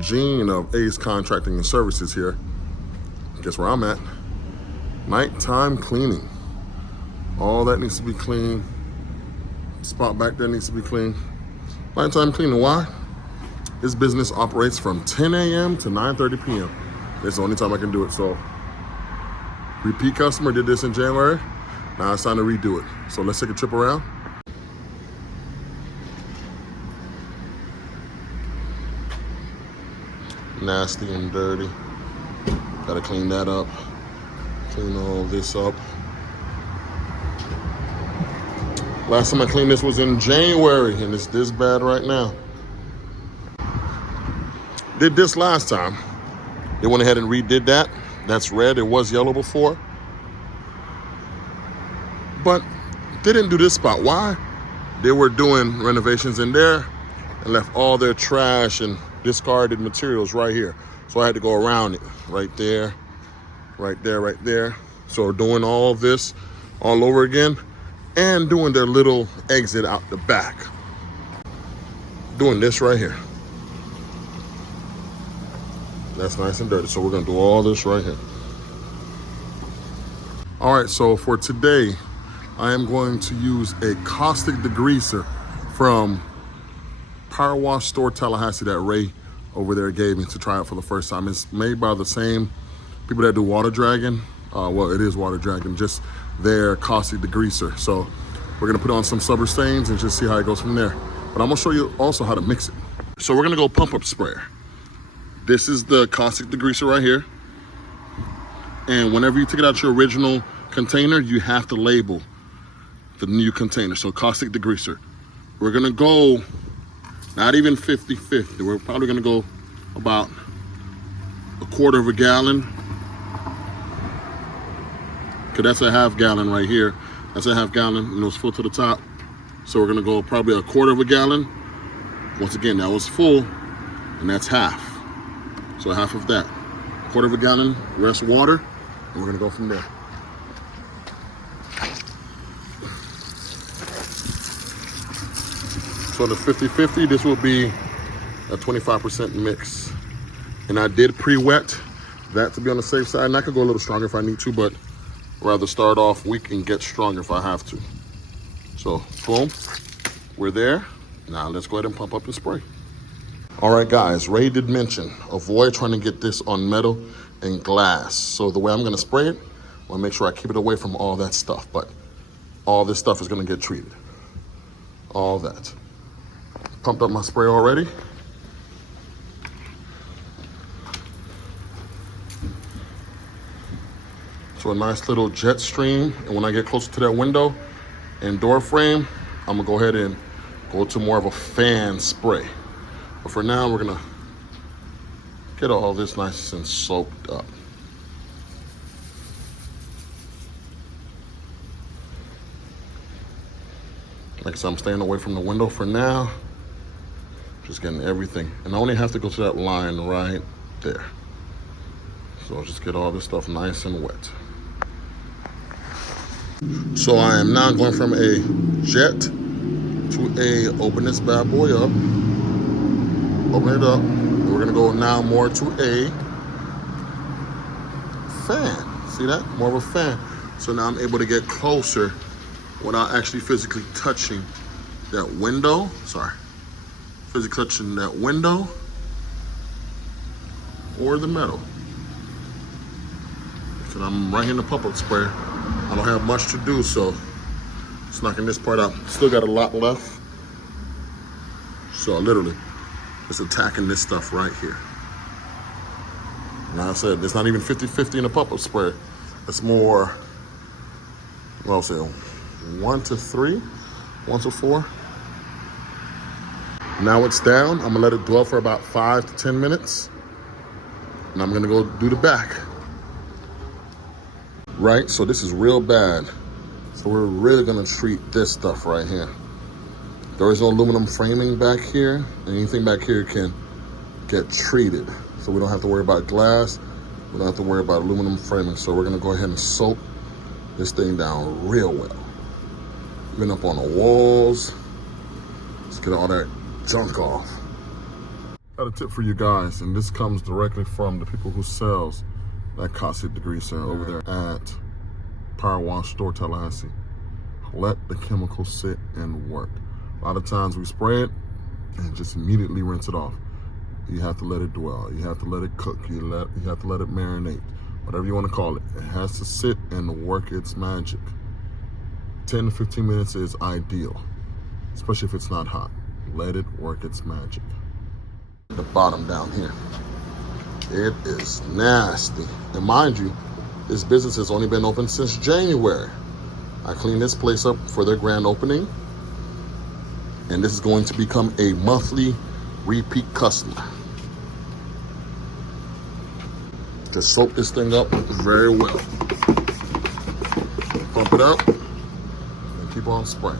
Gene of Ace Contracting and Services here. Guess where I'm at? Nighttime cleaning. All that needs to be clean. Spot back there needs to be clean. Nighttime cleaning, why? This business operates from 10 a.m. to 9:30 p.m. That's the only time I can do it. So, repeat customer, did this in January. Now it's time to redo it. So let's take a trip around. Nasty and dirty. Gotta clean that up. Clean all this up. Last time I cleaned this was in January, and it's this bad right now. Did this last time. They went ahead and redid that. That's red. It was yellow before. But they didn't do this spot. Why? They were doing renovations in there and left all their trash and discarded materials right here. So I had to go around it. Right there, right there, right there. So doing all of this all over again and doing their little exit out the back. Doing this right here. That's nice and dirty. So we're gonna do all this right here. All right, so for today, I am going to use a Caustic Degreaser from PowerWash Store Tallahassee that Ray over there gave me to try it for the first time. It's made by the same people that do water dragging. Well, it is water dragging, just their Caustic Degreaser. So we're gonna put on some subber stains and just see how it goes from there. But I'm gonna show you also how to mix it. So we're gonna go pump up sprayer. This is the Caustic Degreaser right here. And whenever you take it out your original container, you have to label the new container. So Caustic Degreaser. We're gonna go not even 50-50. We're probably gonna go about a quarter of a gallon. Cause that's a half gallon right here. That's a half gallon and it was full to the top. So we're gonna go probably a quarter of a gallon. Once again, that was full and that's half. So half of that. Quarter of a gallon, rest water, and we're gonna go from there. So the 50-50, this will be a 25% mix. And I did pre-wet that to be on the safe side. And I could go a little stronger if I need to, but rather start off weak and get stronger if I have to. So boom, we're there. Now let's go ahead and pump up the spray. All right, guys, Ray did mention, avoid trying to get this on metal and glass. So the way I'm gonna spray it, I wanna make sure I keep it away from all that stuff, but all this stuff is gonna get treated. All that. Pumped up my spray already. So a nice little jet stream. And when I get closer to that window and door frame, I'm gonna go ahead and go to more of a fan spray. But for now, we're gonna get all this nice and soaked up. Like I said, I'm staying away from the window for now. Just getting everything. And I only have to go to that line right there. So I'll just get all this stuff nice and wet. So I am now going from a jet to a open this bad boy up. Open it up. We're gonna go now more to a fan. See that? More of a fan. So now I'm able to get closer without actually physically touching that window. Sorry. Physically touching that window or the metal. So I'm right here in the pump-up sprayer. I don't have much to do, so just knocking this part out. Still got a lot left. So literally, just attacking this stuff right here. Like I said, it's not even 50-50 in the pump-up sprayer. It's more, well, I'll say 1 to 3, 1 to 4. Now it's down. I'm gonna let it dwell for about 5 to 10 minutes. And I'm gonna go do the back. Right, so this is real bad. So we're really gonna treat this stuff right here. There is no aluminum framing back here. Anything back here can get treated. So we don't have to worry about glass. We don't have to worry about aluminum framing. So we're gonna go ahead and soak this thing down real well. Even up on the walls. Let's get all that junk off. Got a tip for you guys, and this comes directly from the people who sells that Caustic degreaser over there at PowerWash Store Tallahassee. Let the chemical sit and work. A lot of times we spray it and just immediately rinse it off. You have to let it dwell. You have to let it cook. You have to let it marinate. Whatever you want to call it. It has to sit and work its magic. 10 to 15 minutes is ideal, especially if it's not hot. Let it work its magic. The bottom down here, it is nasty. And mind you, this business has only been open since January. I cleaned this place up for their grand opening, and this is going to become a monthly repeat customer. Just soak this thing up very well. Pump it up and keep on spraying.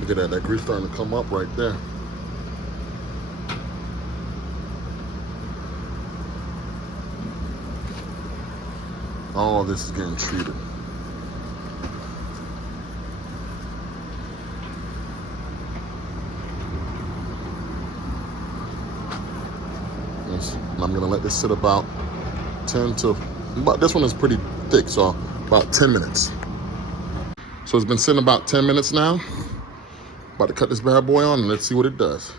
Look at that grease starting to come up right there. All this is getting treated. I'm gonna let this sit about 10 to, this one is pretty thick, so about 10 minutes. So it's been sitting about 10 minutes now. About to cut this bad boy on and let's see what it does.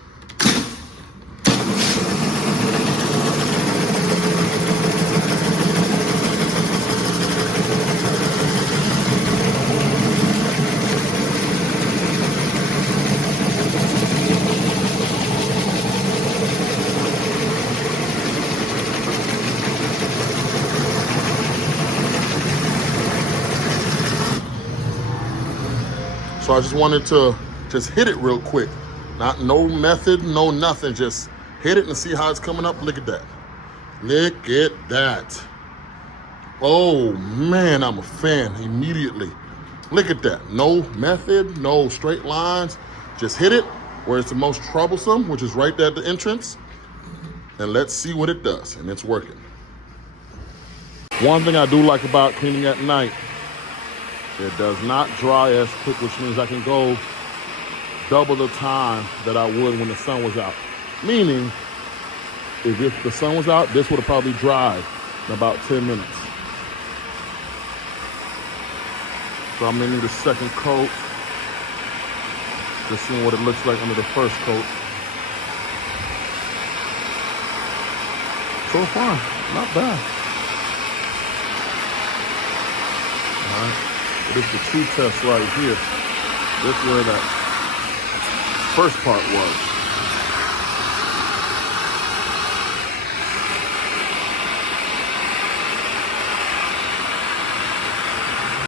So I just wanted to just hit it real quick. No method, no nothing. Just hit it and see how it's coming up. Look at that. Look at that. Oh man, I'm a fan immediately. Look at that. No method, no straight lines. Just hit it where it's the most troublesome, which is right there at the entrance. And let's see what it does. And it's working. One thing I do like about cleaning at night, it does not dry as quick, which means I can go double the time that I would when the sun was out. Meaning, if the sun was out, this would have probably dried in about 10 minutes. So I'm gonna need a second coat. Just seeing what it looks like under the first coat. So far, not bad. All right. This is the true test right here. This is where that first part was.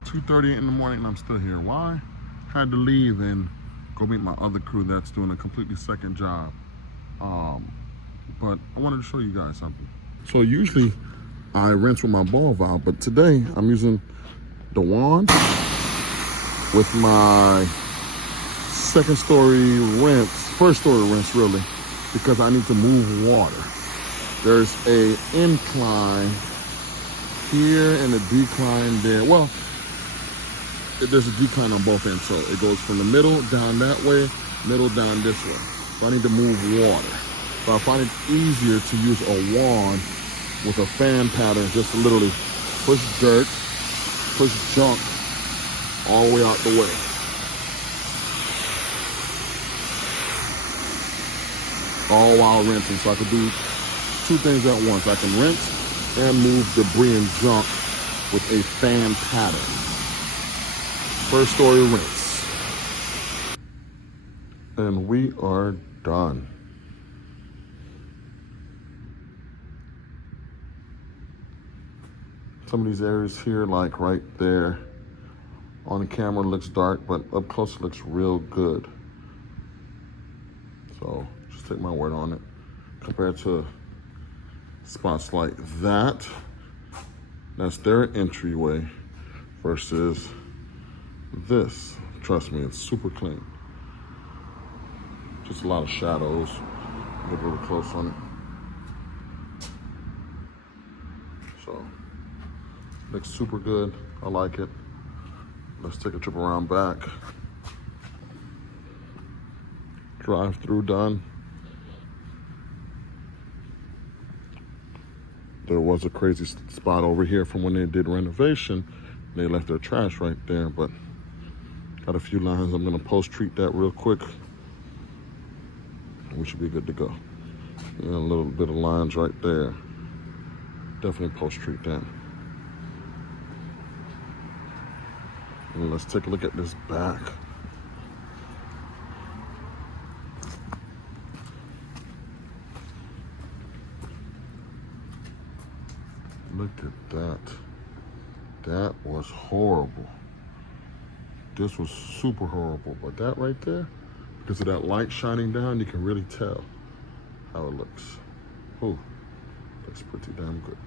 $2:30 in the morning and I'm still here. Why? Had to leave and go meet my other crew that's doing a completely second job. But I wanted to show you guys something. So usually I rinse with my ball valve, but today I'm using the wand with my first story rinse really, because I need to move water. There's a incline here and a decline there. Well, there's a decline on both ends, so it goes from the middle down that way, middle down this way. So I need to move water. So I find it easier to use a wand with a fan pattern, just to literally push dirt, push junk all the way out the way. All while rinsing, so I can do two things at once. I can rinse and move debris and junk with a fan pattern. First story rinse. And we are done. Some of these areas here, like right there, on the camera looks dark, but up close it looks real good. So just take my word on it. Compared to spots like that, That's their entryway versus this. Trust me, it's super clean. Just a lot of shadows. Get really close on it. So, looks super good. I like it. Let's take a trip around back. Drive-through done. There was a crazy spot over here from when they did renovation. They left their trash right there, but got a few lines. I'm gonna post-treat that real quick. We should be good to go. Yeah, a little bit of lines right there. Definitely post-treat that. And let's take a look at this back. Look at that. That was horrible. This was super horrible, but that right there, because of that light shining down, you can really tell how it looks. Oh, that's pretty damn good.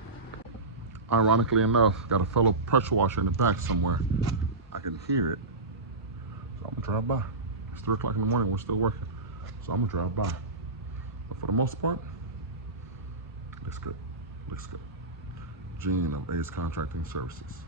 Ironically enough, got a fellow pressure washer in the back somewhere. I can hear it, so I'm gonna drive by. It's 3 o'clock in the morning, we're still working, so I'm gonna drive by. But for the most part, looks good, looks good. Gene of Ace Contracting Services.